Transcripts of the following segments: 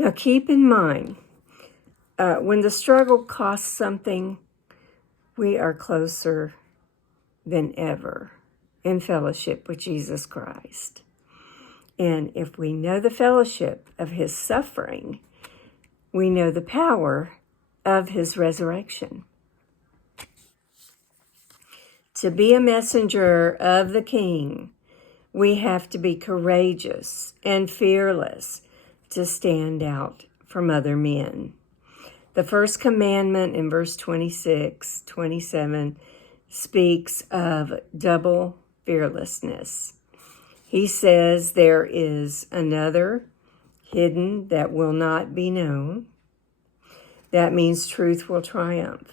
Now keep in mind, when the struggle costs something, we are closer than ever in fellowship with Jesus Christ. And if we know the fellowship of his suffering, we know the power of his resurrection. To be a messenger of the King, we have to be courageous and fearless to stand out from other men. The first commandment in verse 26, 27 speaks of double fearlessness. He says there is another hidden that will not be known. That means truth will triumph.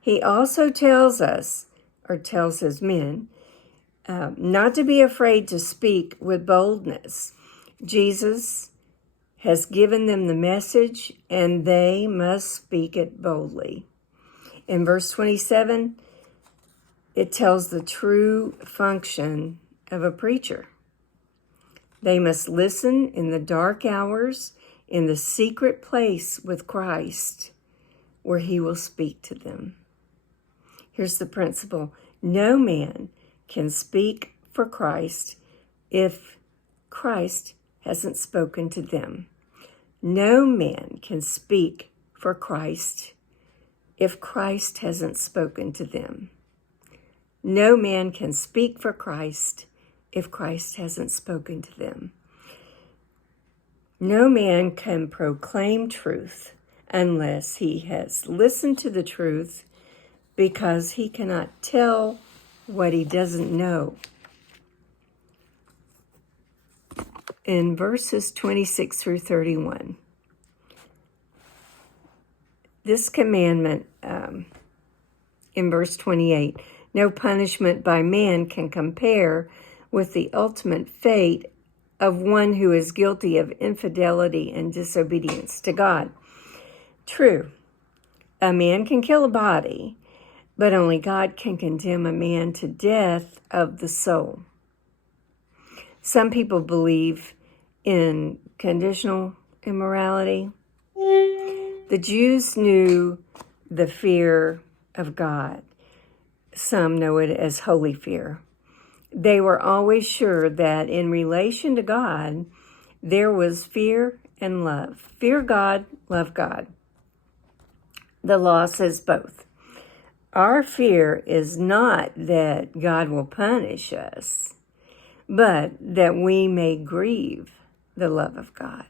He also tells us, or tells his men, not to be afraid to speak with boldness. Jesus has given them the message, and they must speak it boldly. In verse 27, it tells the true function of a preacher. They must listen in the dark hours, in the secret place with Christ, where he will speak to them. Here's the principle. No man can speak for Christ if Christ hasn't spoken to them. No man can speak for Christ if Christ hasn't spoken to them. No man can speak for Christ if Christ hasn't spoken to them. No man can proclaim truth unless he has listened to the truth, because he cannot tell what he doesn't know. In verses 26 through 31, this commandment, in verse 28, no punishment by man can compare with the ultimate fate of one who is guilty of infidelity and disobedience to God. True, a man can kill a body, but only God can condemn a man to death of the soul. Some people believe in conditional immorality. The Jews knew the fear of God. Some know it as holy fear. They were always sure that in relation to God, there was fear and love. Fear God, love God. The law says both. Our fear is not that God will punish us, but that we may grieve the love of God.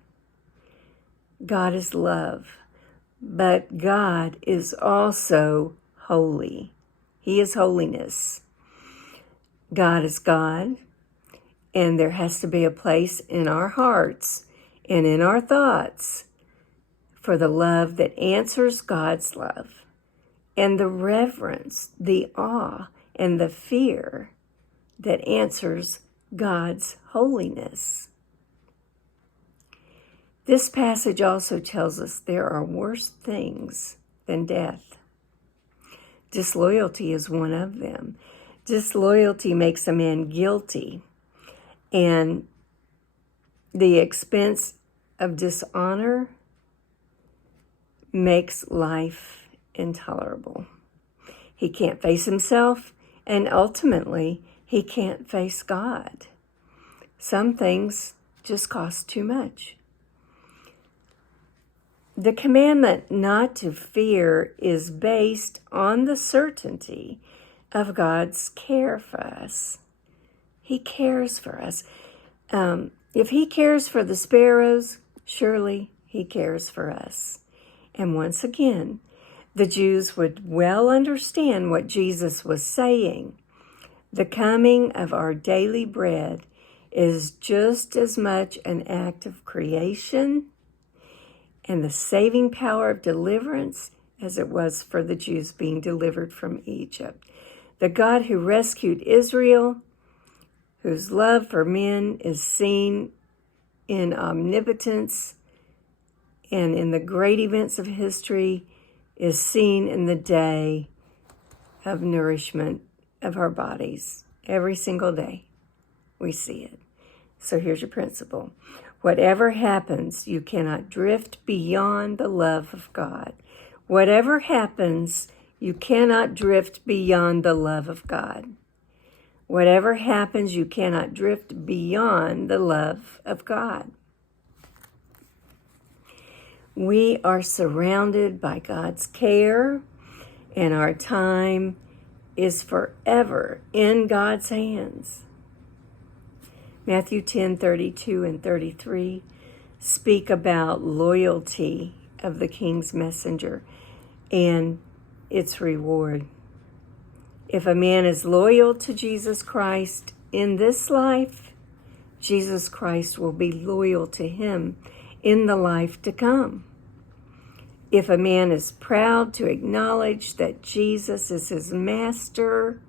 God is love, but God is also holy. He is holiness. God is God, and there has to be a place in our hearts and in our thoughts for the love that answers God's love, and the reverence, the awe, and the fear that answers God's holiness. This passage also tells us there are worse things than death. Disloyalty is one of them. Disloyalty makes a man guilty, and the expense of dishonor makes life intolerable. He can't face himself, and ultimately, he can't face God. Some things just cost too much. The commandment not to fear is based on the certainty of God's care for us. He cares for us. If he cares for the sparrows, surely he cares for us. And once again, the Jews would well understand what Jesus was saying. The coming of our daily bread is just as much an act of creation and the saving power of deliverance as it was for the Jews being delivered from Egypt. The God who rescued Israel, whose love for men is seen in omnipotence and in the great events of history, is seen in the day of nourishment of our bodies. Every single day we see it. So here's your principle. Whatever happens, you cannot drift beyond the love of God. Whatever happens, you cannot drift beyond the love of God. Whatever happens, you cannot drift beyond the love of God. We are surrounded by God's care, and our time is forever in God's hands. Matthew 10:32 and 33 speak about loyalty of the king's messenger and its reward. If a man is loyal to Jesus Christ in this life, Jesus Christ will be loyal to him in the life to come. If a man is proud to acknowledge that Jesus is his master,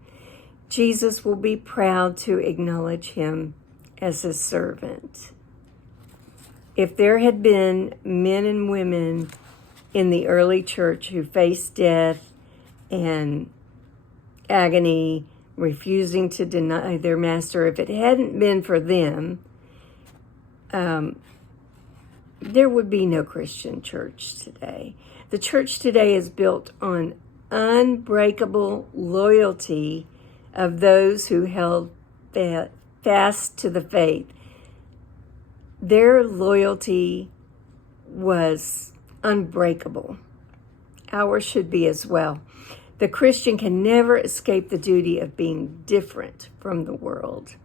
Jesus will be proud to acknowledge him as his servant. If there had been men and women in the early church who faced death and agony, refusing to deny their master, if it hadn't been for them, there would be no Christian church today. The church today is built on unbreakable loyalty of those who held fast to the faith. Their loyalty was unbreakable. Ours should be as well. The Christian can never escape the duty of being different from the world.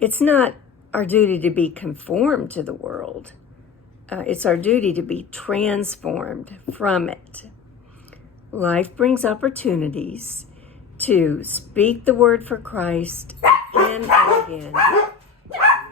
It's not our duty to be conformed to the world. It's our duty to be transformed from it. Life brings opportunities to speak the word for Christ again and again.